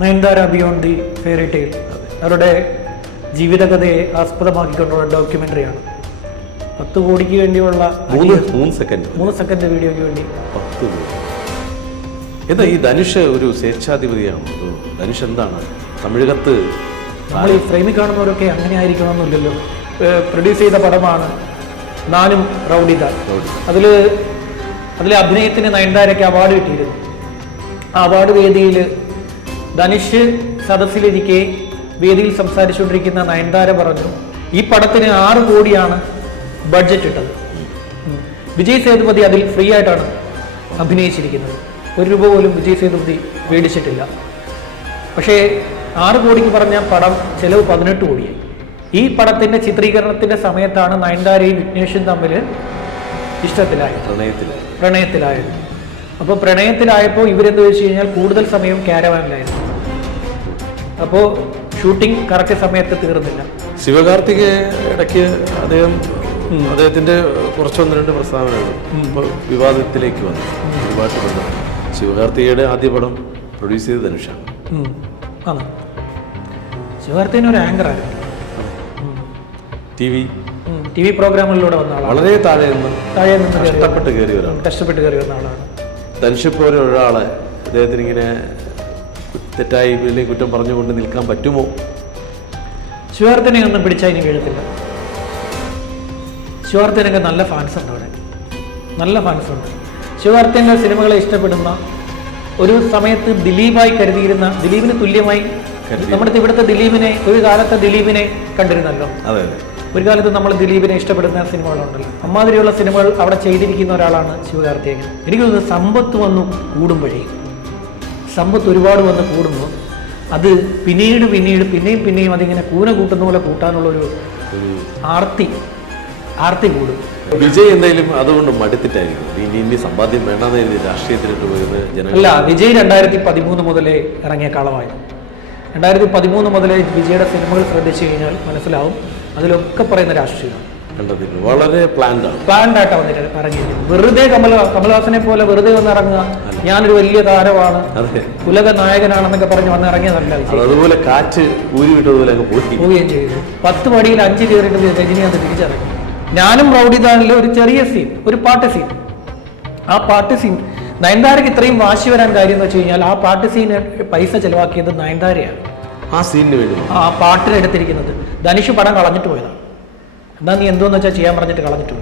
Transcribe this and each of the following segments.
Nayanthara beyond the fairy tale അവരുടെ ജീവിതകഥയെ ആസ്പദമാക്കിക്കൊണ്ടുള്ള ഡോക്യുമെന്ററിയാണ്. 10 കോടിക്ക് വേണ്ടിയുള്ള 3 സെക്കൻഡ് വീഡിയോയ്ക്ക് വേണ്ടി 10 കോടി. എന്താ ഈ ധനുഷ് ഒരു സ്വേച്ഛാധിപതിയാണോ? ധനുഷ് എന്താണ് തമിഴകത്ത്? നമ്മൾ ഈ ഫ്രെയിമിൽ കാണുന്നവരൊക്കെ അങ്ങനെ ആയിരിക്കണമെന്നില്ലല്ലോ. പ്രൊഡ്യൂസ് ചെയ്ത പടമാണ് നാനും റൗഡിത. അതിലെ അഭിനയത്തിന് നയൻതാരയ്ക്ക് അവാർഡ് കിട്ടിയിരുന്നു. ആ അവാർഡ് വേദിയിൽ ധനുഷ് സദസ്സിലിരിക്കെ വേദിയിൽ സംസാരിച്ചുകൊണ്ടിരിക്കുന്ന നയൻതാര പറഞ്ഞു, ഈ പടത്തിന് 6 കോടിയാണ് ബഡ്ജറ്റ് ഇട്ടത്. വിജയ് സേതുപതി അതിൽ ഫ്രീ ആയിട്ടാണ് അഭിനയിച്ചിരിക്കുന്നത്. 1 രൂപ പോലും വിജയ് സേതുപതി മേടിച്ചിട്ടില്ല. പക്ഷേ 6 കോടിക്ക് പറഞ്ഞ പടം ചെലവ് 18 കോടിയായി. ഈ പടത്തിന്റെ ചിത്രീകരണത്തിന്റെ സമയത്താണ് നയൻതാരയും വിഘ്നേഷും തമ്മിൽ പ്രണയത്തിലായത്. അപ്പോൾ പ്രണയത്തിലായപ്പോൾ ഇവരെന്ത് വെച്ച് കഴിഞ്ഞാൽ കൂടുതൽ സമയം ക്യാരവാനിലായിരുന്നു. അപ്പോൾ ഷൂട്ടിംഗ് കറക്റ്റ് സമയത്ത് തീർന്നില്ല. ശിവകാർത്തിക ഇടയ്ക്ക് അദ്ദേഹത്തിന്റെ കുറച്ചൊന്ന് 2 പ്രസ്താവനകൾ വിവാദത്തിലേക്ക് വന്നു. ഒരുപാട് ബന്ധം. ശിവകാർത്തികയുടെ ആദ്യ പടം പ്രൊഡ്യൂസ് ചെയ്ത് ധനുഷാണ്. ശിവകാർത്തികന് ഒരു ആങ്കറായിരുന്നു. ടി വി പ്രോഗ്രാമുകളിലൂടെ വന്ന ആളാണ്. വളരെ താഴെ നിന്ന് കഷ്ടപ്പെട്ട് കയറി വന്ന ആളാണ്. ധനുഷ് പോലെ ഒരാളെ അദ്ദേഹത്തിന് ഇങ്ങനെ തെറ്റായി വലിയ കുറ്റം പറഞ്ഞുകൊണ്ട് നിൽക്കാൻ പറ്റുമോ? ശിവകാർത്തിനെ ഒന്നും പിടിച്ചാൽ ഇനി വീഴത്തില്ല. ശിവകാർത്തിനൊക്കെ നല്ല ഫാൻസ് ഉണ്ട് അവിടെ, നല്ല ഫാൻസ് ഉണ്ട്. ശിവകാർത്തിൻ്റെ സിനിമകളെ ഇഷ്ടപ്പെടുന്ന ഒരു സമയത്ത് ദിലീപായി കരുതിയിരുന്ന, ദിലീപിന് തുല്യമായി നമ്മുടെ ഇവിടുത്തെ ദിലീപിനെ, ഒരു കാലത്തെ ദിലീപിനെ കണ്ടിരുന്നല്ലോ. ഒരു കാലത്ത് നമ്മൾ ദിലീപിനെ ഇഷ്ടപ്പെടുന്ന സിനിമകളുണ്ടല്ലോ. അമ്മാതിരിയുള്ള സിനിമകൾ അവിടെ ചെയ്തിരിക്കുന്ന ഒരാളാണ് ശിവകാർത്തികൻ. എനിക്ക് തോന്നുന്നു സമ്പത്ത് വന്നു കൂടുമ്പോഴേ, സമ്പത്ത് ഒരുപാട് വന്ന് കൂടുമ്പോൾ അത് പിന്നെയും അതിങ്ങനെ കൂന കൂട്ടുന്ന പോലെ കൂട്ടാനുള്ളൊരു ആർത്തി കൂടും. വിജയ് എന്തായാലും അതുകൊണ്ട് മടുത്തിട്ടായിരിക്കും ഇനി സമ്പാദ്യം വേണ്ടെന്ന് രാഷ്ട്രീയത്തിലിട്ട് പോയത് ജനങ്ങൾ. അല്ല, വിജയ് 2013 മുതലേ ഇറങ്ങിയ കളമായിരുന്നു. 2013 മുതലേ വിജയുടെ സിനിമകൾ ശ്രദ്ധിച്ചു കഴിഞ്ഞാൽ മനസ്സിലാവും, അതിലൊക്കെ പറയുന്ന രാഷ്ട്രീയമാണ്. വളരെ പ്ലാൻഡ് ആയിട്ടാണ് വന്നിട്ട് ഇറങ്ങിയിരിക്കുന്നത്. വെറുതെ കമൽഹാസനെ പോലെ വെറുതെ വന്ന് ഇറങ്ങുക, ഞാനൊരു വലിയ താരമാണ്, ഉലക നായകനാണെന്നൊക്കെ പറഞ്ഞ് വന്ന് ഇറങ്ങിയതല്ല. അതുപോലെ കാറ്റ് ഊരി വിട്ടതുപോലെ പോവുകയും ചെയ്തു. 10 പടിയിൽ 5 കയറിയിട്ട് രജനികാന്ത് തിരിച്ചറിഞ്ഞു. ഞാനും റൗഡിദാനിലെ ഒരു ചെറിയ സീൻ, ഒരു പാട്ട് സീൻ, ആ പാട്ട് സീൻ നയൻതാരയ്ക്ക് ഇത്രയും വാശി വരാൻ കാര്യം എന്ന് വെച്ച് കഴിഞ്ഞാൽ ആ പാട്ട് സീന് പൈസ ചെലവാക്കിയത് നയൻതാരയാണ്. ആ സീനിന് വേണ്ടി ആ പാട്ടിനെടുത്തിരിക്കുന്നത് ധനുഷ് പടം കളഞ്ഞിട്ട് പോയതാണ്. എന്താ നീ എന്തോന്ന് വെച്ചാൽ ചെയ്യാൻ പറഞ്ഞിട്ട് കളഞ്ഞിട്ട്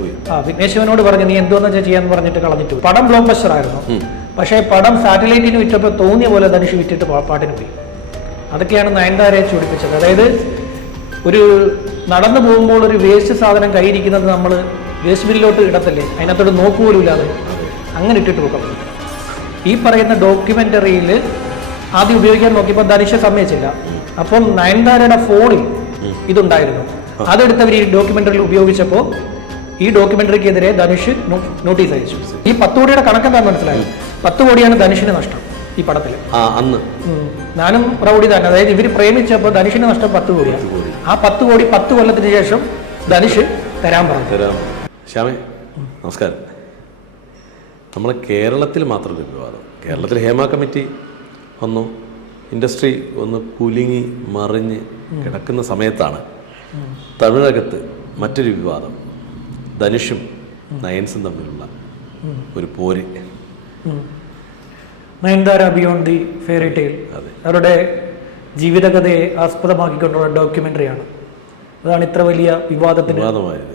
പോയി. വിഘ്നേശ്വരനോട് പറഞ്ഞു നീ എന്തോന്ന് വെച്ചാൽ ചെയ്യാന്ന് പറഞ്ഞിട്ട് കളഞ്ഞിട്ട് പോയി. പടം ബ്ലോക്ക് ബസ്റ്റർ ആയിരുന്നു. പക്ഷേ പടം സാറ്റലൈറ്റിന് വിറ്റപ്പോൾ തോന്നിയ പോലെ ധനുഷ് വിറ്റിട്ട് പാട്ടിന് പോയി. അതൊക്കെയാണ് നയൻതാരയെ ചൂടിപ്പിച്ചത്. അതായത് ഒരു നടന്നു പോകുമ്പോൾ ഒരു വേസ്റ്റ് സാധനം കയ്യിരിക്കുന്നത് നമ്മൾ വേസ്റ്റ് ബില്ലിലോട്ട് ഇടത്തില്ലേ, അതിനകത്തോട് നോക്കുപോലും ഇല്ലാതെ അങ്ങനെ ഇട്ടിട്ട് പോകാൻ പറ്റും. ഈ പറയുന്ന ഡോക്യുമെന്ററിയിൽ ആദ്യം ഉപയോഗിക്കാൻ നോക്കിയപ്പോൾ ധനുഷ് സമ്മതിച്ചില്ല. അപ്പം നയൻതാരയുടെ ഫോണിൽ ഇതുണ്ടായിരുന്നു. അതെടുത്തവർ ഈ ഡോക്യുമെന്ററിയിൽ ഉപയോഗിച്ചപ്പോൾ ഈ ഡോക്യുമെന്ററിക്കെതിരെ ധനുഷ് നോട്ടീസ് അയച്ചു. ഈ 10 കോടിയുടെ കണക്കെന്താന്ന് മനസ്സിലായി. 10 കോടിയാണ് ധനുഷിന് നഷ്ടം ഈ പടത്തിൽ. ഞാനും റൗഡി തന്നെ, അതായത് ഇവർ പ്രേമിച്ചപ്പോൾ ധനുഷിന് നഷ്ടം 10 കോടിയാണ്. ആ 10 കോടി 10 കൊല്ലത്തിന് ശേഷം ധനുഷ് തരാൻ പറഞ്ഞു. ശ്യാമേ നമസ്കാരം. നമ്മളെ കേരളത്തിൽ മാത്രമല്ല വിവാദം. കേരളത്തിൽ ഹേമ കമ്മിറ്റി വന്നു, ഇൻഡസ്ട്രി ഒന്ന് കുലുങ്ങി മറിഞ്ഞ് കിടക്കുന്ന സമയത്താണ് തമിഴകത്ത് മറ്റൊരു വിവാദം, ധനുഷും നയൻസും തമ്മിലുള്ള ഒരു പോര്. Nayanthara beyond the fairy tale അവരുടെ ജീവിതകഥയെ ആസ്പദമാക്കിക്കൊണ്ടുള്ള ഡോക്യുമെന്ററിയാണ്. അതാണ് ഇത്ര വലിയ വിവാദമായത്,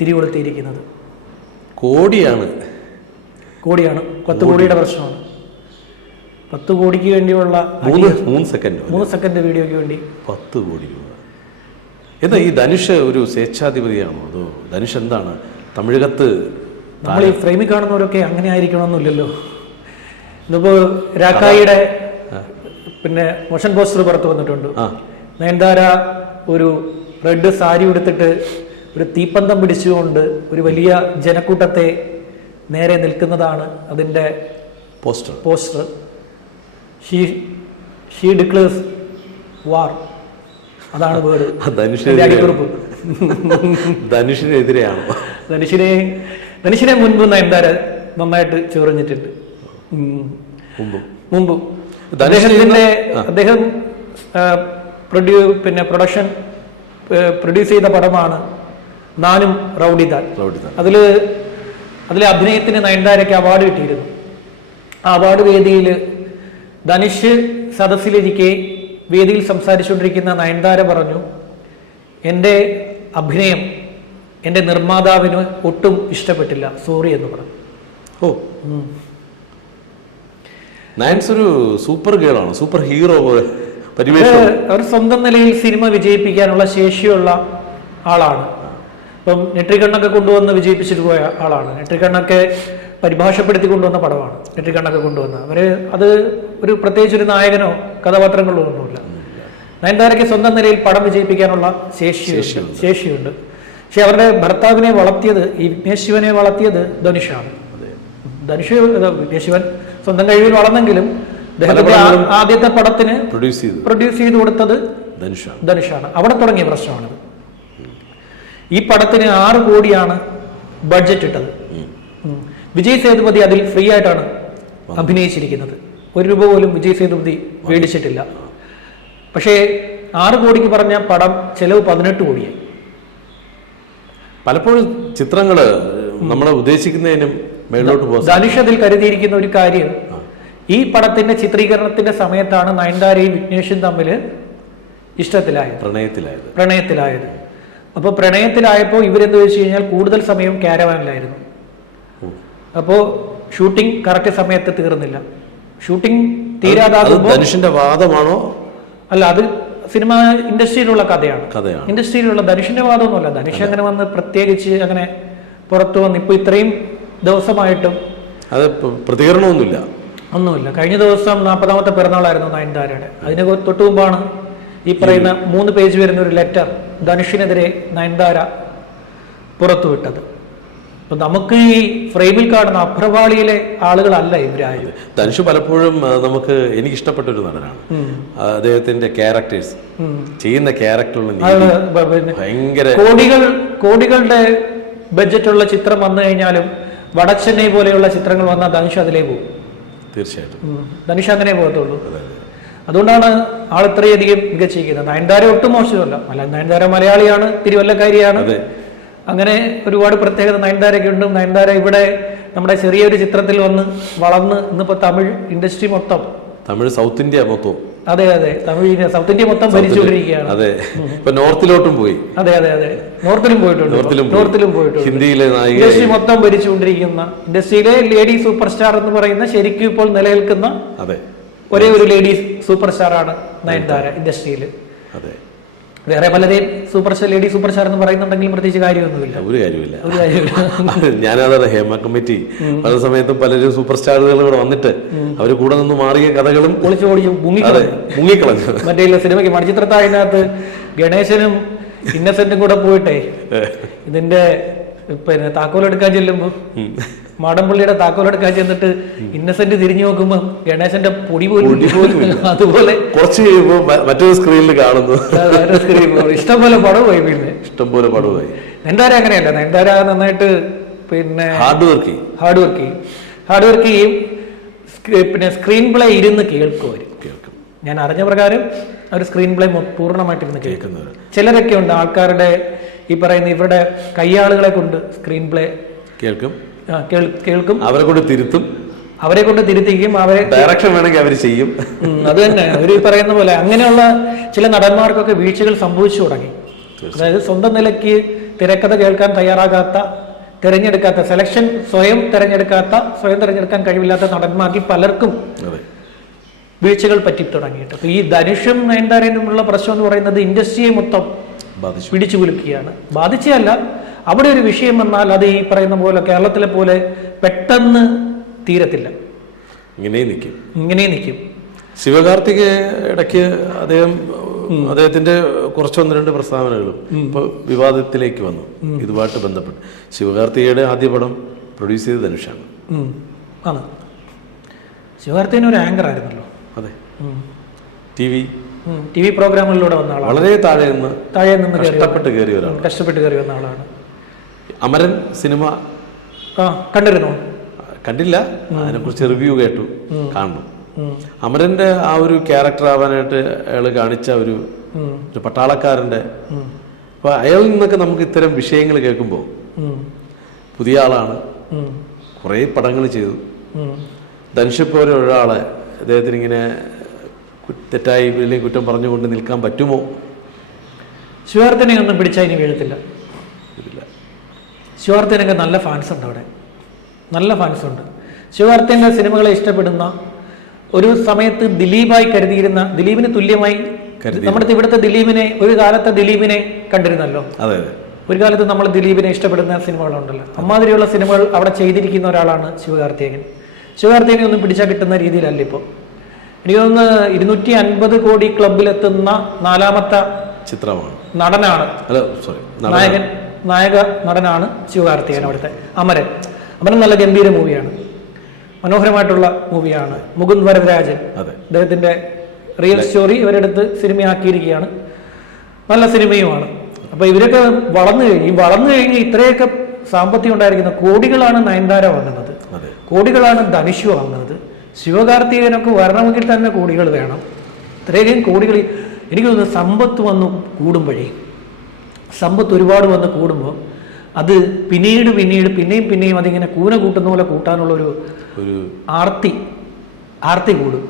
തിരികൊളുത്തിയിരിക്കുന്നത്. കോടിയാണ് 10 കോടിയുടെ പ്രശ്നമാണ്. 10 കോടിക്ക് വേണ്ടിയുള്ള 3 സെക്കൻഡ് വീഡിയോയ്ക്ക് വേണ്ടി 10 കോടി രൂപ. എന്താ ഈ ധനുഷ് ഒരു സ്വേച്ഛാധിപതിയാണോ? അതോ ധനുഷ് എന്താണ് തമിഴകത്ത്? നമ്മൾ ഈ ഫ്രെയിമിൽ കാണുന്നവരൊക്കെ അങ്ങനെ ആയിരിക്കണമെന്നില്ലല്ലോ. ഇതിപ്പോ രാക്കായിയുടെ മോഷൻ പോസ്റ്റർ പുറത്ത് വന്നിട്ടുണ്ട്. നയൻതാര ഒരു റെഡ് സാരി ഉടുത്തിട്ട് ഒരു തീപ്പന്തം പിടിച്ചുകൊണ്ട് ഒരു വലിയ ജനക്കൂട്ടത്തെ നേരെ നിൽക്കുന്നതാണ് അതിൻ്റെ പോസ്റ്റർ. ഷീ ഡിക്ലേഴ്സ് വാർ, അതാണ് വേർഡ്. ധനുഷിനെതിരെയാണോ? ധനുഷിനെ മുൻപ് നയൻതാര നന്നായിട്ട് ചൊറിഞ്ഞിട്ടുണ്ട്. മുമ്പ് അദ്ദേഹം പ്രൊഡക്ഷൻ പ്രൊഡ്യൂസ് ചെയ്ത പടമാണ് നാനും റൗഡിദാൻ. അതിലെ അഭിനയത്തിന് നയൻതാരയ്ക്ക് അവാർഡ് കിട്ടിയിരുന്നു. ആ അവാർഡ് വേദിയിൽ ധനുഷ് സദസ്സിലിരിക്കെ വേദിയിൽ സംസാരിച്ചുകൊണ്ടിരിക്കുന്ന നയൻതാര പറഞ്ഞു, എൻ്റെ അഭിനയം എൻ്റെ നിർമ്മാതാവിന് ഒട്ടും ഇഷ്ടപ്പെട്ടില്ല, സോറി എന്ന് പറഞ്ഞു. ഓ, നയൻസ് ഒരു സൂപ്പർ ഗേളാണ്, സൂപ്പർ ഹീറോ പോലെ പരിവേഷം. അവർ സ്വന്തം നിലയിൽ സിനിമ വിജയിപ്പിക്കാനുള്ള ശേഷിയുള്ള ആളാണ്. ഇപ്പം നെട്രിക്കണ്ണൊക്കെ കൊണ്ടുവന്ന് വിജയിപ്പിച്ചിട്ട് പോയ ആളാണ്. നെട്രിക്കണ്ണൊക്കെ പരിഭാഷപ്പെടുത്തി കൊണ്ടുവന്ന പടമാണ് നെട്രിക്കണ്ണൊക്കെ കൊണ്ടുവന്ന. അത് ഒരു പ്രത്യേകിച്ച് ഒരു നായകനോ കഥാപാത്രങ്ങളോ ഒന്നുമില്ല. നയൻതാരയ്ക്ക് സ്വന്തം നിലയിൽ പടം വിജയിപ്പിക്കാനുള്ള ശേഷിയുണ്ട്. പക്ഷെ അവരുടെ ഭർത്താവിനെ വളർത്തിയത്, ഈ വിഘ്നേഷ് ശിവനെ വളർത്തിയത് ധനുഷാണ്. വിഘ്നേഷ് ശിവൻ സ്വന്തം കഴിവിൽ വളർന്നെങ്കിലും അദ്ദേഹത്തിന്റെ ആദ്യത്തെ പടത്തിന് പ്രൊഡ്യൂസ് ചെയ്ത് കൊടുത്തത് ധനുഷാണ്. അവിടെ തുടങ്ങിയ പ്രശ്നമാണത്. ഈ പടത്തിന് 6 കോടിയാണ് ബഡ്ജറ്റ് ഇട്ടത്. വിജയ് സേതുപതി അതിൽ ഫ്രീ ആയിട്ടാണ് അഭിനയിച്ചിരിക്കുന്നത്. 1 രൂപ പോലും വിജയ് സേതുപതി മേടിച്ചിട്ടില്ല. പക്ഷേ 6 കോടിക്ക് പറഞ്ഞ പടം ചെലവ് 18 കോടിയായി. പലപ്പോഴും ചിത്രങ്ങള് നമ്മളെ ഉദ്ദേശിക്കുന്നതിനും മേലോട്ട് പോകും. ധനുഷ് അതിൽ കരുതിയിരിക്കുന്ന ഒരു കാര്യം, ഈ പടത്തിന്റെ ചിത്രീകരണത്തിന്റെ സമയത്താണ് നയൻതാരയും വിഘ്നേഷും തമ്മിൽ പ്രണയത്തിലായത്. അപ്പോൾ പ്രണയത്തിലായപ്പോൾ ഇവരെന്ത് വെച്ച് കഴിഞ്ഞാൽ കൂടുതൽ സമയം ക്യാരവാനിലായിരുന്നു. അപ്പോൾ ഷൂട്ടിംഗ് കറക്റ്റ് സമയത്ത് തീർന്നില്ല. ഷൂട്ടിംഗ് തീരാതാകുമ്പോൾ ധനുഷിന്റെ വാദമാണോ? അല്ല, അത് സിനിമ ഇൻഡസ്ട്രിയിലുള്ള കഥയാണ്. ഇൻഡസ്ട്രിയിലുള്ള ധനുഷിന്റെ വാദമൊന്നുമല്ല. ധനുഷ് അങ്ങനെ വന്ന് പ്രത്യേകിച്ച് അങ്ങനെ പുറത്തു വന്ന് ഇപ്പൊ ഇത്രയും ദിവസമായിട്ടും അത് പ്രതികരണമൊന്നുമില്ല. കഴിഞ്ഞ ദിവസം 40ാമത്തെ പിറന്നാളായിരുന്നു നയൻതാരയുടെ. അതിന് തൊട്ടു മുമ്പാണ് ഈ പറയുന്ന 3 പേജ് വരുന്ന ഒരു ലെറ്റർ ധനുഷിനെതിരെ നയൻതാര പുറത്തുവിട്ടത്. അപ്പൊ നമുക്ക് ഈ ഫ്രെയിമിൽ കാണുന്ന അപ്രവാളിയിലെ ആളുകളല്ല ഇവരായത്. ധനുഷ് പലപ്പോഴും നമുക്ക് എനിക്ക് ഇഷ്ടപ്പെട്ട ഒരു നടനാണ്. അദ്ദേഹത്തിന്റെ ക്യാരക്ടേഴ്സ് ചെയ്യുന്ന ക്യാരക്ടറുകൾ ഭയങ്കര കോടികളുടെ ബഡ്ജറ്റുള്ള ചിത്രം വന്നു കഴിഞ്ഞാലും വടച്ചെന്നൈ പോലെയുള്ള ചിത്രങ്ങൾ വന്നാൽ ധനുഷ് അതിലേ പോകും. തീർച്ചയായിട്ടും ധനുഷ് അങ്ങനെ പോകത്തുള്ളൂ. അതുകൊണ്ടാണ് ആൾ ഇത്രയധികം മികച്ചിരിക്കുന്നത്. നയൻതാര ഒട്ടും മോശമല്ല. നയൻതാര മലയാളിയാണ്, തിരുവല്ലക്കാരിയാണ്. അങ്ങനെ ഒരുപാട് പ്രത്യേകത നയൻതാരയ്ക്കുണ്ട്. നയൻതാര ഇവിടെ നമ്മുടെ ചെറിയൊരു ചിത്രത്തിൽ വന്ന് വളർന്ന് ഇന്നിപ്പോ തമിഴ് ഇൻഡസ്ട്രി മൊത്തം, തമിഴ് സൗത്ത് ഇന്ത്യ മൊത്തം, അതെ സൗത്ത് ഇന്ത്യ മൊത്തം ഭരിച്ചുകൊണ്ടിരിക്കുകയാണ്. അതെ, ഇപ്പൊ നോർത്തിലോട്ടും പോയി. അതെ നോർത്തിലും പോയിട്ടുണ്ട്. ഹിന്ദിയിലെ ഇൻഡസ്ട്രി മൊത്തം ഭരിച്ചുകൊണ്ടിരിക്കുന്ന, ഇൻഡസ്ട്രിയിലെ ലേഡി സൂപ്പർ സ്റ്റാർ എന്ന് പറയുന്ന ശരിക്കും ഇപ്പോൾ നിലനിൽക്കുന്ന ഒരേ ഒരു ലേഡി സൂപ്പർ സ്റ്റാർ ആണ് നയൻതാര ഇൻഡസ്ട്രിയിൽ. വേറെ പലരെയും ലേഡി സൂപ്പർ സ്റ്റാർ എന്ന് പറയുന്നുണ്ടെങ്കിലും പ്രത്യേകിച്ച് കാര്യമൊന്നുമില്ല. ഒരു കാര്യമില്ല. ഞാനതാണ് ഹേമ കമ്മിറ്റി പല സമയത്തും പലരും സൂപ്പർ സ്റ്റാറുകൾ ഇവിടെ വന്നിട്ട് അവര് കൂടെ നിന്ന് മാറിയ കഥകളും ഒളിച്ചു മുങ്ങിക്കളഞ്ഞു. മറ്റേ സിനിമയ്ക്ക് മണിച്ചിത്രത്താഴിനകത്ത് ഗണേശനും ഇന്നസെന്റും കൂടെ പോയിട്ടെ ഇതിന്റെ താക്കോലെടുക്കാൻ ചെല്ലുമ്പോ മാടമ്പള്ളിയുടെ താക്കോലെടുക്കാൻ ചെന്നിട്ട് ഇന്നസെന്റ് തിരിഞ്ഞു നോക്കുമ്പോ ഗണേശന്റെ പൊടി പോലും അതുപോലെ കുറച്ച് കഴിയുമ്പോ മറ്റൊരു സ്ക്രീനിൽ കാണുന്നു. ഇഷ്ടംപോലെ പടവുമായി. പിന്നെ ഇഷ്ടംപോലെ പടവുമായി. നയൻതാര അങ്ങനെയല്ല. നയൻതാര നന്നായിട്ട് ഹാർഡ് വർക്ക് ചെയ്യും. പിന്നെ സ്ക്രീൻ പ്ലേ ഇരുന്ന് കേൾക്കും. ഞാൻ അറിഞ്ഞ പ്രകാരം അവർ സ്ക്രീൻ പ്ലേ പൂർണ്ണമായിട്ടിരുന്ന് കേൾക്കുന്നത്. ചിലരൊക്കെ ഉണ്ട് ആൾക്കാരുടെ ഈ പറയുന്ന ഇവരുടെ കയ്യാളുകളെ കൊണ്ട് സ്ക്രീൻ പ്ലേ കേൾക്കും. അവരെ കൊണ്ട് തിരുത്തിക്കും. അവരെ ഡയറക്ഷൻ വേണമെങ്കിൽ അവർ ചെയ്യും. അത് തന്നെ അവർ പറയുന്ന പോലെ അങ്ങനെയുള്ള ചില നടന്മാർക്കൊക്കെ വീഴ്ചകൾ സംഭവിച്ചു തുടങ്ങി. അതായത് സ്വന്തം നിലയ്ക്ക് തിരക്കഥ കേൾക്കാൻ തയ്യാറാകാത്ത, തിരഞ്ഞെടുക്കാത്ത, സെലക്ഷൻ സ്വയം തിരഞ്ഞെടുക്കാൻ കഴിവില്ലാത്ത നടന്മാർക്ക് പലർക്കും വീഴ്ചകൾ പറ്റി തുടങ്ങിയിട്ട്. അപ്പൊ ഈ ധനുഷും നയൻതാരയും തമ്മിലുള്ള പ്രശ്നം എന്ന് പറയുന്നത് ഇൻഡസ്ട്രിയെ മൊത്തം പിടിച്ചു കുലുക്കുകയാണ്. ബാധിച്ചല്ല, അവിടെ ഒരു വിഷയം വന്നാൽ അത് ഈ പറയുന്ന പോലെ കേരളത്തിലെ പോലെ പെട്ടെന്ന് തീരത്തില്ല. ഇങ്ങനെ നിൽക്കും. ശിവകാർത്തികേ ഇടയ്ക്ക് അദ്ദേഹത്തിന്റെ കുറച്ചൊന്ന് 2 പ്രസ്താവനകളും ഇപ്പൊ വിവാദത്തിലേക്ക് വന്നു. ഇതുമായിട്ട് ബന്ധപ്പെട്ട് ശിവകാർത്തികയുടെ ആദ്യ പടം പ്രൊഡ്യൂസ് ചെയ്ത് ധനുഷാണ്. ശിവകാർത്തികൻ ഒരു ആങ്കർ ആയിരുന്നല്ലോ. അതെ, ടി വി പ്രോഗ്രാമുകളിലൂടെ വന്ന ആളാണ്. വളരെ താഴെ നിന്ന് കഷ്ടപ്പെട്ട് കയറി വന്ന ആളാണ്. അമരൻ സിനിമ കണ്ടിരുന്നോ? കണ്ടില്ല, അതിനെക്കുറിച്ച് റിവ്യൂ കേട്ടു. കാണണം. അമരന്റെ ആ ഒരു ക്യാരക്ടർ ആവാനായിട്ട് അയാൾ കാണിച്ച ഒരു പട്ടാളക്കാരന്റെ, അപ്പൊ അയാളിൽ നിന്നൊക്കെ നമുക്ക് ഇത്തരം വിഷയങ്ങൾ കേൾക്കുമ്പോൾ പുതിയ ആളാണ്, കുറേ പടങ്ങൾ ചെയ്തു. ധനുഷ് പോലെ ഒരാളെ അദ്ദേഹത്തിന് ഇങ്ങനെ തെറ്റായി വലിയ കുറ്റം പറഞ്ഞുകൊണ്ട് നിൽക്കാൻ പറ്റുമോ? ശിവാർത്തിനെ ഒന്നും പിടിച്ചാൽ ഇനി വീഴത്തില്ല. ശിവാർത്തിനൊക്കെ നല്ല ഫാൻസ് ഉണ്ട് അവിടെ, നല്ല ഫാൻസ് ഉണ്ട്. ശിവാർത്തിൻ്റെ സിനിമകളെ ഇഷ്ടപ്പെടുന്ന, ഒരു സമയത്ത് ദിലീപായി കരുതിയിരുന്ന, ദിലീപിന് തുല്യമായി നമ്മുടെ ഇവിടുത്തെ ദിലീപിനെ, ഒരു കാലത്തെ ദിലീപിനെ കണ്ടിരുന്നല്ലോ. ഒരു കാലത്ത് നമ്മൾ ദിലീപിനെ ഇഷ്ടപ്പെടുന്ന സിനിമകളുണ്ടല്ലോ, അമ്മാതിരിയുള്ള സിനിമകൾ അവിടെ ചെയ്തിരിക്കുന്ന ഒരാളാണ് ശിവകാർത്തികേയൻ. ശിവകാർത്തികേയനെ ഒന്നും പിടിച്ചാൽ കിട്ടുന്ന രീതിയിലല്ല ഇപ്പോൾ. എനിക്ക് തോന്നുന്നു 250 കോടി ക്ലബിലെത്തുന്ന 4ാമത്തെ ചിത്രമാണ്, നടനാണ്, നായക നടനാണ് ശിവകാർത്തികേയൻ. അവിടുത്തെ അമരൻ നല്ല ഗംഭീര മൂവിയാണ്, മനോഹരമായിട്ടുള്ള മൂവിയാണ്. മുകുന്ദ് വരദരാജൻ അദ്ദേഹത്തിന്റെ റിയൽ സ്റ്റോറി ഇവരെടുത്ത് സിനിമയാക്കിയിരിക്കുകയാണ്, നല്ല സിനിമയുമാണ്. അപ്പൊ ഇവരൊക്കെ വളർന്നു കഴിഞ്ഞ് ഇത്രയൊക്കെ സാമ്പത്തികം ഉണ്ടായിരിക്കുന്ന കോടികളാണ് നയൻതാര വാങ്ങുന്നത്, കോടികളാണ് ധനുഷ് വാങ്ങുന്നത്. ശിവകാർത്തികേയനൊക്കെ വരണമെങ്കിൽ തന്നെ കോടികൾ വേണം. ഇത്രയും കോടികൾ എനിക്ക് തോന്നുന്നു സമ്പത്ത് വന്ന് കൂടുമ്പോഴേ, സമ്പത്ത് ഒരുപാട് വന്ന് കൂടുമ്പോൾ അത് പിന്നെയും അതിങ്ങനെ കൂന കൂട്ടുന്ന പോലെ കൂട്ടാനുള്ള ഒരു ആർത്തി കൂടും.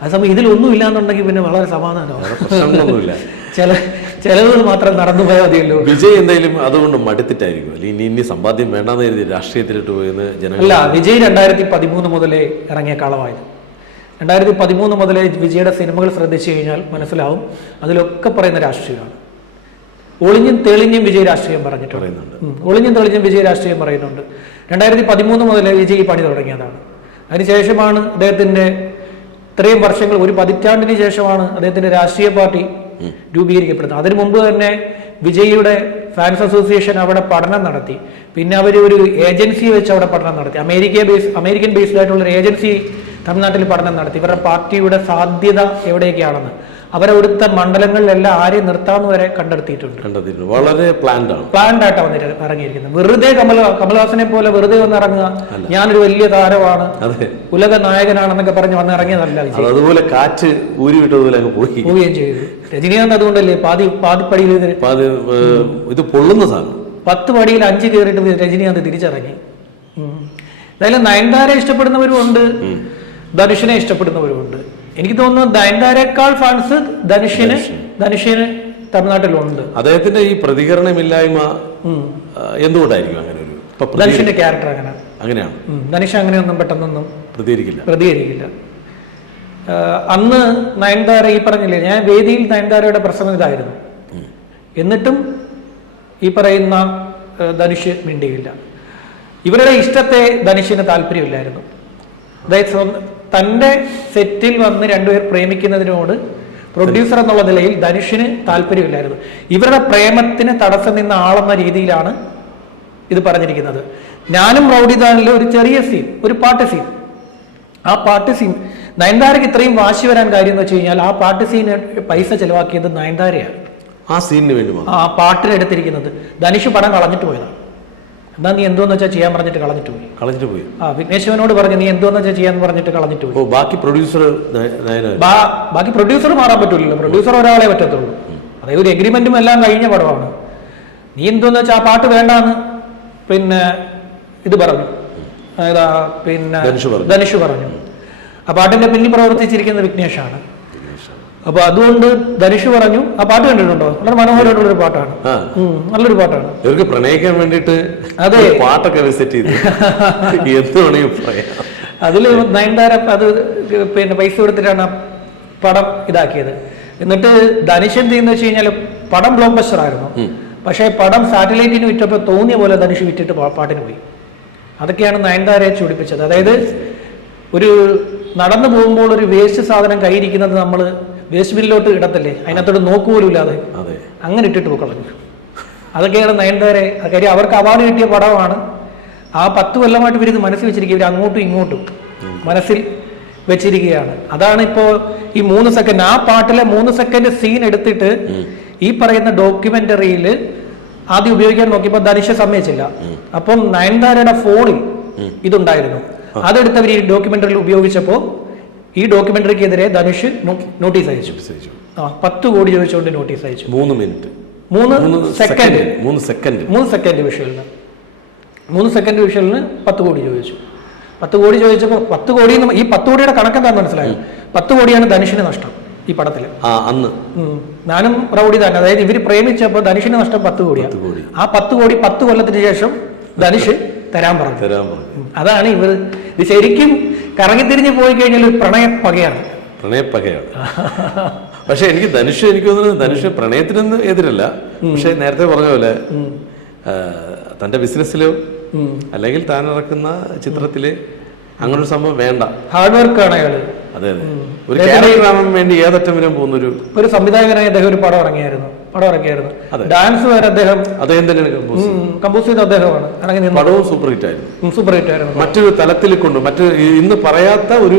അതേസമയം ഇതിലൊന്നും ഇല്ലാന്നുണ്ടെങ്കിൽ പിന്നെ വളരെ സമാധാനമാണ്. ചിലവുകൾ മാത്രം നടന്നു പോയാൽ മതിയല്ലോ. വിജയ് എന്തായാലും അതുകൊണ്ട് മടുത്തിട്ടായിരിക്കും, അല്ലെങ്കിൽ ഇനി സമ്പാദ്യം വേണ്ടാന്ന് കരുതി രാഷ്ട്രീയത്തിലിട്ട് പോയെന്ന് ജനങ്ങൾ. അല്ല, വിജയ് 2013 മുതലേ ഇറങ്ങിയ കളവായത്. 2013 മുതലേ വിജയുടെ സിനിമകൾ ശ്രദ്ധിച്ചു കഴിഞ്ഞാൽ മനസ്സിലാവും, അതിലൊക്കെ പറയുന്ന രാഷ്ട്രീയമാണ്. ഒളിഞ്ഞും തെളിഞ്ഞും വിജയ് രാഷ്ട്രീയം പറയുന്നുണ്ട്. ഒളിഞ്ഞും തെളിഞ്ഞും വിജയ് രാഷ്ട്രീയം പറയുന്നുണ്ട്. 2013 മുതലേ വിജയ് പണി തുടങ്ങിയതാണ്. അതിനുശേഷമാണ് അദ്ദേഹത്തിന്റെ ഇത്രയും വർഷങ്ങൾ, ഒരു പതിറ്റാണ്ടിന് ശേഷമാണ് അദ്ദേഹത്തിന്റെ രാഷ്ട്രീയ പാർട്ടി രൂപീകരിക്കപ്പെടുന്നത്. അതിനു മുമ്പ് തന്നെ വിജയിയുടെ ഫാൻസ് അസോസിയേഷൻ അവിടെ പഠനം നടത്തി. പിന്നെ അവർ ഒരു ഏജൻസി വെച്ച് അവിടെ പഠനം നടത്തി. അമേരിക്കൻ ബേസ്ഡ് ആയിട്ടുള്ള ഒരു ഏജൻസി തമിഴ്നാട്ടിൽ പഠനം നടത്തി ഇവരുടെ പാർട്ടിയുടെ സാധ്യത എവിടെയൊക്കെയാണെന്ന്. അവരവിടുത്തെ മണ്ഡലങ്ങളിലെല്ലാം ആരെയും നിർത്താന്ന് വരെ കണ്ടെത്തിയിട്ടുണ്ട്. വളരെ പ്ലാൻഡ് ആയിട്ടാണ് വന്നിട്ട് ഇറങ്ങിയിരിക്കുന്നത്. വെറുതെ കമൽഹാസനെ പോലെ വെറുതെ വന്ന് ഇറങ്ങുക, ഞാനൊരു വലിയ താരമാണ്, ഉലക നായകനാണെന്നൊക്കെ പറഞ്ഞ് വന്ന് ഇറങ്ങിയതല്ല വിജയ്. അതുപോലെ കാറ്റ് ഊരിവിട്ടതുപോലെ പോവുകയും ചെയ്തു. രജനീകാന്ത് അതുകൊണ്ടല്ലേ പാതിപ്പടിയിൽ ഇത് പൊള്ളുന്ന സാധനം 10 പടിയിൽ 5 കയറിയിട്ട് രജനീകാന്ത് തിരിച്ചിറങ്ങി. എന്തായാലും നയൻതാര ഇഷ്ടപ്പെടുന്നവരും ഉണ്ട്, ധനുഷിനെ ഇഷ്ടപ്പെടുന്നവരുമുണ്ട്. എനിക്ക് തോന്നുന്നു നയൻതാരേക്കാൾ ഫാൻസ് ധനുഷിന് തമിഴ്നാട്ടിലുണ്ട്. അദ്ദേഹത്തിന്റെ ഈ പ്രതികരണമില്ലായ്മ എന്തുകൊണ്ടായിരിക്കും അങ്ങനെ ഒരു? ധനുഷിന്റെ ക്യാരക്ടർ അങ്ങനെയാണ്. ധനുഷ് അങ്ങനെയൊന്നും പെട്ടെന്നൊന്നും പ്രതികരിക്കില്ല. അന്ന് നയൻതാര ഈ പറഞ്ഞില്ലേ, ഞാൻ വേദിയിൽ നയൻതാരയുടെ പ്രസംഗം ഇതായിരുന്നു, എന്നിട്ടും ഈ പറയുന്ന ധനുഷ് മിണ്ടിയില്ല. ഇവരുടെ ഇഷ്ടത്തെ ധനുഷിന് താല്പര്യമില്ലായിരുന്നു. അതായത് തൻ്റെ സെറ്റിൽ വന്ന് രണ്ടുപേർ പ്രേമിക്കുന്നതിനോട് പ്രൊഡ്യൂസർ എന്നുള്ള നിലയിൽ ധനുഷിന് താല്പര്യമില്ലായിരുന്നു. ഇവരുടെ പ്രേമത്തിന് തടസ്സം നിന്ന ആളെന്ന രീതിയിലാണ് ഇത് പറഞ്ഞിരിക്കുന്നത്. ഞാനും റൗഡിദാനിലെ ഒരു ചെറിയ സീൻ, ഒരു പാട്ട് സീൻ, ആ പാട്ട് സീൻ നയൻതാരയ്ക്ക് ഇത്രയും വാശി വരാൻ കാര്യം എന്ന് വെച്ച് കഴിഞ്ഞാൽ ആ പാട്ട് സീന് പൈസ ചെലവാക്കിയത് നയൻതാരയാണ്. ആ സീനിന് വേണ്ടി ആ പാട്ടിന് എടുത്തിരിക്കുന്നത്. ധനുഷ് പടം കളഞ്ഞിട്ട് പോയതാണ്. എന്താ നീ എന്തോന്ന് വെച്ചാൽ ചെയ്യാൻ പറഞ്ഞിട്ട് കളഞ്ഞിട്ട് പോയി. ആ വിഘ്നേശ്വരനോട് പറഞ്ഞു നീ എന്തോന്ന് വെച്ചാൽ ചെയ്യാൻ പറഞ്ഞിട്ട് കളഞ്ഞിട്ട് പോയി. ബാക്കി പ്രൊഡ്യൂസർ മാറാൻ പറ്റൂലല്ലോ, പ്രൊഡ്യൂസർ ഒരാളെ പറ്റത്തുള്ളൂ. അതായത് ഒരു എഗ്രിമെന്റും എല്ലാം കഴിഞ്ഞ പടമാണ്. നീ എന്തോന്ന് വെച്ചാൽ ആ പാട്ട് വേണ്ടാന്ന് പിന്നെ ഇത് പറഞ്ഞു, പിന്നെ ധനുഷ് പറഞ്ഞു. ആ പാട്ടിന്റെ പിന്നിൽ പ്രവർത്തിച്ചിരിക്കുന്ന വിഘ്നേഷാണ്. അപ്പൊ അതുകൊണ്ട് ധനുഷ് പറഞ്ഞു, ആ പാട്ട് കണ്ടിട്ടുണ്ടോ? വളരെ മനോഹരമായിട്ടുള്ളൊരു പാട്ടാണ്, നല്ലൊരു പാട്ടാണ്. ഇവർക്ക് പ്രണയിക്കാൻ വേണ്ടിട്ട് അതെ പാട്ടൊക്കെ വിസിറ്റ് ചെയ്തു. അതില് നയൻതാര അത് പിന്നെ പൈസ കൊടുത്തിട്ടാണ് പടം ഇതാക്കിയത്. എന്നിട്ട് ധനുഷ് എന്ത് ചെയ്യുന്ന വെച്ച് കഴിഞ്ഞാൽ പടം ബ്ലോക്ക് ബസ്റ്റർ ആയിരുന്നു, പക്ഷേ പടം സാറ്റലൈറ്റിന് വിറ്റപ്പോൾ തോന്നിയ പോലെ ധനുഷ് വിറ്റിട്ട് പാട്ടിന് പോയി. അതൊക്കെയാണ് നയൻതാരയെ ചൂടിപ്പിച്ചത്. അതായത് ഒരു നടന്നു പോകുമ്പോൾ ഒരു വേസ്റ്റ് സാധനം കയ്യിരിക്കുന്നത് നമ്മൾ വേസ്റ്റ് ബില്ലിലോട്ട് ഇടത്തല്ലേ, അതിനകത്തോട്ട് നോക്കുപോലും ഇല്ലാതെ അങ്ങനെ ഇട്ടിട്ട് പോക്കളഞ്ഞു. അതൊക്കെയാണ് നയൻതാരെ. കാര്യം അവർക്ക് അവാർഡ് കിട്ടിയ പടമാണ്. ആ 10 കൊല്ലമായിട്ട് ഇവരിത് മനസ്സിൽ വെച്ചിരിക്കുക, ഇവർ അങ്ങോട്ടും ഇങ്ങോട്ടും മനസ്സിൽ വെച്ചിരിക്കുകയാണ്. അതാണ് ഇപ്പോൾ ഈ 3 സെക്കൻഡ്, ആ പാട്ടിലെ 3 സെക്കൻഡ് സീൻ എടുത്തിട്ട് ഈ പറയുന്ന ഡോക്യുമെന്ററിയിൽ ആദ്യം ഉപയോഗിക്കാൻ നോക്കിയപ്പോൾ ധനുഷ് സമ്മതിച്ചില്ല. അപ്പം നയൻതാരയുടെ ഫോണിൽ ഇതുണ്ടായിരുന്നു, അതെടുത്തവർ ഈ ഡോക്യുമെന്ററിയിൽ ഉപയോഗിച്ചപ്പോൾ ഈ ഡോക്യുമെന്ററിക്കെതിരെ ധനുഷ് നോട്ടീസ് അയച്ചു. 10 കോടി ചോദിച്ചുകൊണ്ട് നോട്ടീസ് അയച്ചു. 3 മിനിറ്റ് 3 സെക്കൻഡ് 3 സെക്കൻഡ് വിഷ്വലിന് 3 സെക്കൻഡ് വിഷ്വലിന് 10 കോടി ചോദിച്ചു. 10 കോടി ചോദിച്ചപ്പോൾ 10 കോടി ഈ 10 കോടിയുടെ കണക്കെന്താന്ന് മനസ്സിലായോ? 10 കോടിയാണ് ധനുഷിന് നഷ്ടം ഈ പടത്തില്. അന്ന് ഞാനും റൗഡി തന്നെ, അതായത് ഇവര് പ്രേമിച്ചപ്പോൾ ധനുഷിന് നഷ്ടം 10 കോടിയാണ്. ആ 10 കോടി 10 കൊല്ലത്തിന് ശേഷം ധനുഷ് തരാൻ പറഞ്ഞു. അതാണ് ഇവർ ഇത് ശരിക്കും കറങ്ങിത്തിരിഞ്ഞ് പോയി കഴിഞ്ഞാൽ ഒരു പ്രണയപ്പകയാണ്. പക്ഷെ എനിക്ക് തോന്നുന്നത് ധനുഷ് പ്രണയത്തിനൊന്നും എതിരല്ല. പക്ഷെ നേരത്തെ പറഞ്ഞ പോലെ തന്റെ ബിസിനസ്സിലോ അല്ലെങ്കിൽ താൻ ഇറക്കുന്ന ചിത്രത്തില് അങ്ങനൊരു സംഭവം വേണ്ട. ഹാർഡ് വർക്കാണ് അയാള്. അതെ ഒരു ക്യാരക്ടർ ആവാൻ വേണ്ടി ഏതറ്റം വരെ പോകുന്നൊരു സംവിധായകനായി അദ്ദേഹം ഒരു പടം ഇറങ്ങിയായിരുന്നു. ഡാൻസ് വരെ അദ്ദേഹം തന്നെയാണ് കമ്പോസ് ചെയ്ത അദ്ദേഹമാണ്. പടവും സൂപ്പർ ഹിറ്റ് ആയിരുന്നു. മറ്റൊരു തലത്തിൽ കൊണ്ട് ഇന്ന് പറയാത്ത ഒരു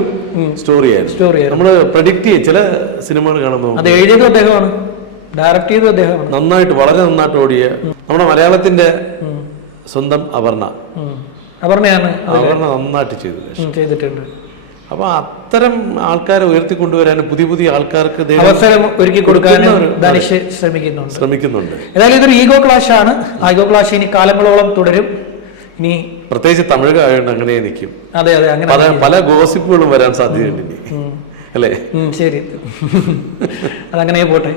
സ്റ്റോറി ആയിരുന്നു. നമ്മള് പ്രഡിക്റ്റ് ചെയ്യും ചില സിനിമകൾ കാണുമ്പോൾ. അത് എഴുതിയതും അദ്ദേഹമാണ്, ഡയറക്ട് ചെയ്തതും അദ്ദേഹമാണ്. വളരെ നന്നായിട്ട് ഓടിയ നമ്മുടെ മലയാളത്തിന്റെ സ്വന്തം അപർണയാണ് നന്നായിട്ട് ചെയ്തിട്ടുണ്ട്. അപ്പൊ അത്തരം ആൾക്കാരെ ഉയർത്തിക്കൊണ്ടുവരാനും പുതിയ ആൾക്കാർക്ക് അവസരം ഒരുക്കി കൊടുക്കാനും ധനുഷ് ശ്രമിക്കുന്നുണ്ട്. ഏതായാലും ഇതൊരു ഈഗോ ക്ലാഷ് ആണ്. ആ ഈഗോ ക്ലാഷ് ഇനി കാലങ്ങളോളം തുടരും. ഇനി പ്രത്യേകിച്ച് തമിഴ് ആയതുകൊണ്ട് അങ്ങനെ നിൽക്കും. അതെ അങ്ങനെ പല ഗോസിപ്പുകളും വരാൻ സാധ്യതയുണ്ട് ഇനി, അല്ലേ? ശരി, അതങ്ങനെ പോട്ടെ.